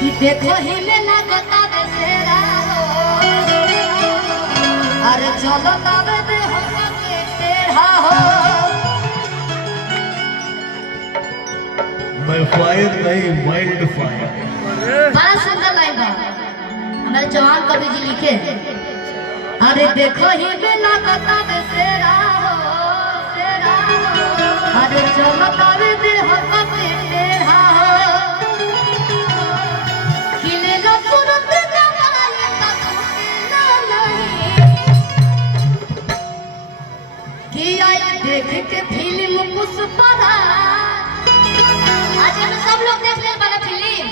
कि देखो हिले लगता बेसेरा अरे चलो तबे दे हम के तेरा हो मैं फायर नहीं वाइल्ड फायर। बड़ा सुंदर लाइन बा हमारे जवान कवि जी लिखे अरे देखो हिले लगता बेसेरा हो सेरा हो अरे चलो तबे दे हम के तेरा हो देख के फिल्म पुष्पा आज सब लोग देख ले वाला फिल्म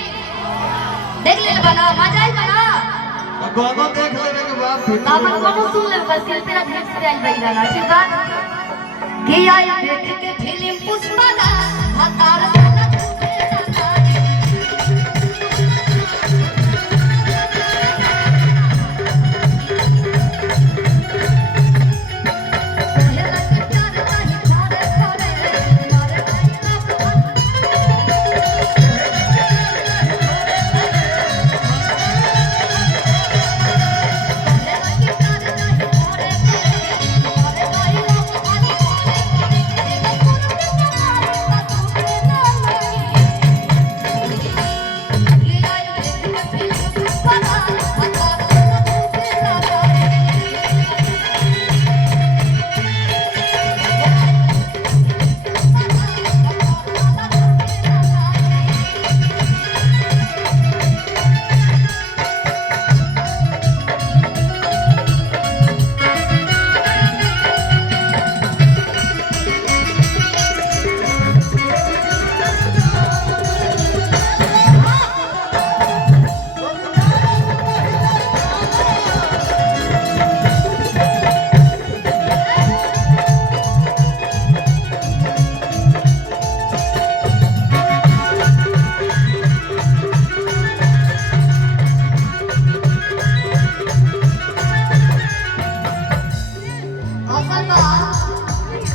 देख ले वाला मजा आई वाला गाना देख लेने के बाद बाबा कोनो सुन ले बस सिर्फ तेरा ढेर से आई बई गाना ठीक बात कि आई देख के फिल्म पुष्पा हतार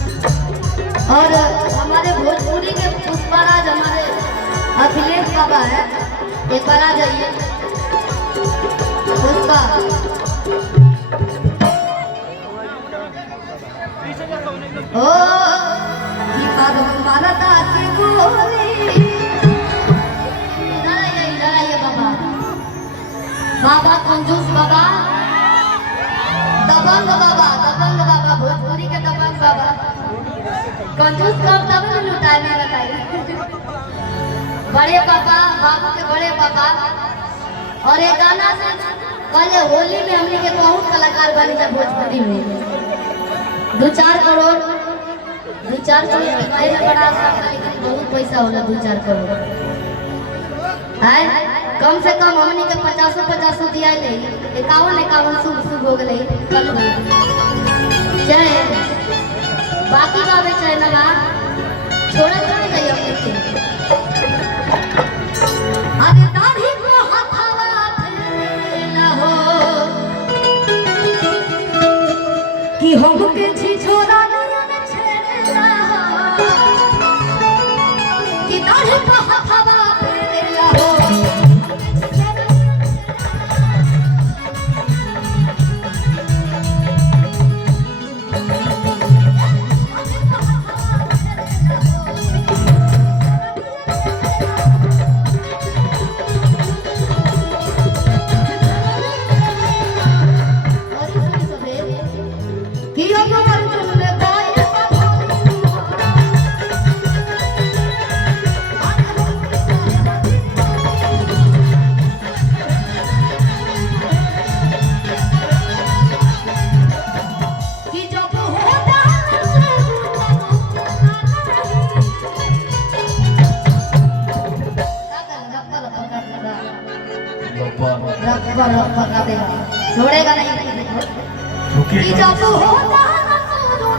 और हमारे भोजपुरी के पुष्पराज हमारे अखिलेश बाबा है एक बार आ जाइए पुष्पा ओ की बात हमारा दादी बोली इधर आइए बाबा बाबा कंजूस बाबा दबंग बाबा भोजपुरी के दबंग बाबा कंजूस कब तब न लुटाए में बताइए बड़े पापा बाबू के बड़े पापा और एक गाना से पहले होली में हमने के बहुत कलाकार बने जब भोजपुरी में 2-4 करोड़ के कहे में बड़ा आसान लेकिन बहुत पैसा होला 2-4 करोड़ है कम से कम हमने के 50 दिया ले 51 शुभ हो गए कल जय बाकी बाबे चाहे ना छोड़ा छोड़ गई अपने के अरे दाढ़ी को हथवा फेरना हो कि हम के छिछोरा नयन छेड़ना हो कि दाढ़ी को हथवा फेरना हो छोड़ेगा नहीं जब होता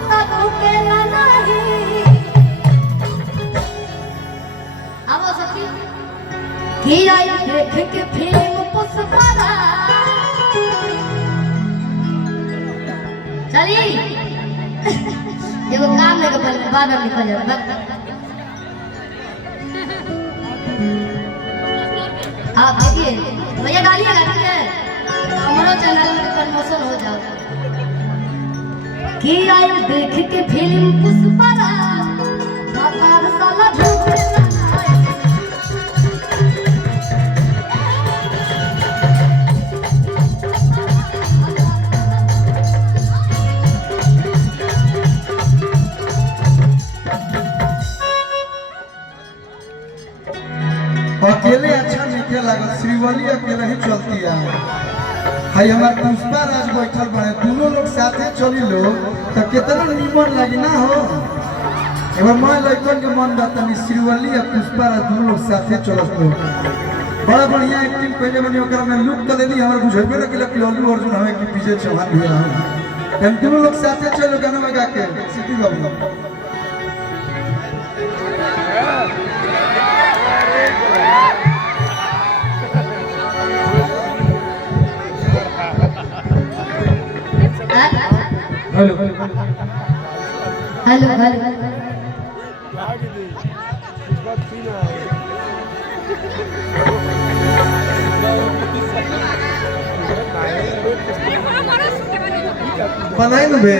ना रुकेगा नहीं अब सखी कि आई देख के फिल्म पुष्पा चली एगो काम लेके बाद में निकल जाए आप देखिए भैया डालिएगा ठीक है, हमारा चैनल में प्रमोशन हो जाएगा। कि आई देख के फिल्म पुष्पा बाबा साला झूठ अकेले अच्छा नहीं लागल, श्रीवली अकेले ही चलती है। हाय हमार पुष्पा राज बैठल बने, दोनों लोग साथे चली लो तो कितना निमन लगी ना हो। एबार मैं लड़कन के मन बात नहीं, श्रीवली और पुष्पा राज दोनों लोग साथे चलत लो, बड़ा बढ़िया एक्टिंग पहले बनी, ओकरा में लुक कर देनी। हमारे बुझेबे ना कि अल्लू अर्जुन हमें कि पीछे चौहान भी रहा। हम दोनों लोग साथे चलो गाना में गा के सिटी बाबू। हेलो हेलो हेलो बनाई न बे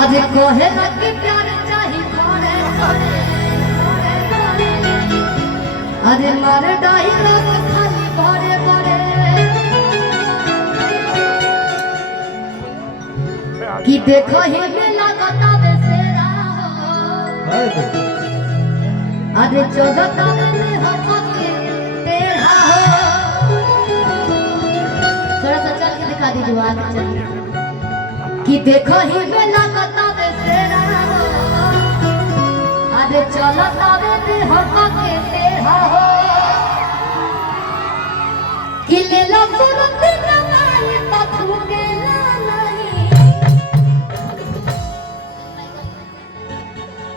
आज कोहे लगे प्यार चाही घरे घरे अरे मार डाही लोग खाली घरे घरे कि देखो ही मेला गता बेसेरा हो अरे चौदह में हो के तेरा हो। थोड़ा सा चल के दिखा दीजिए आगे चल कि देखो ही मेला गता बेसेरा हो अरे चलो तावे में हो के तेरा हो कि ले लो सुरत नमाई पथु के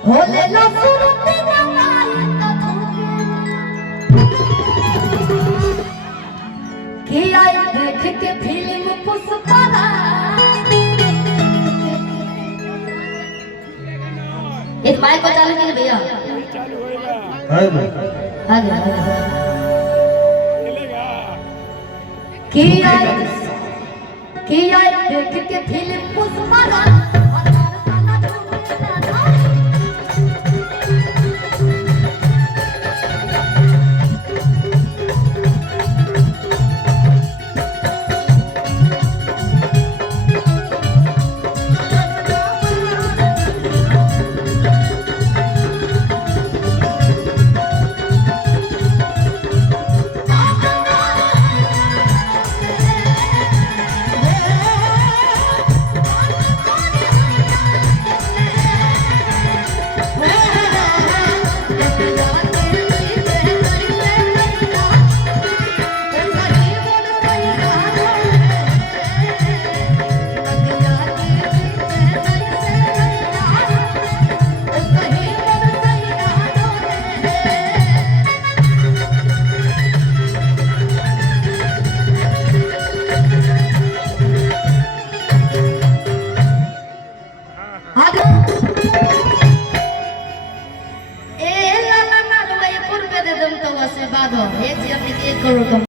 होले ला सुरती नमाई तथुके कि आई देख के फिल्म पुष्पा एक माइक को चालू कीजिए भैया। आगे कि आई देख के फिल्म पुष्पा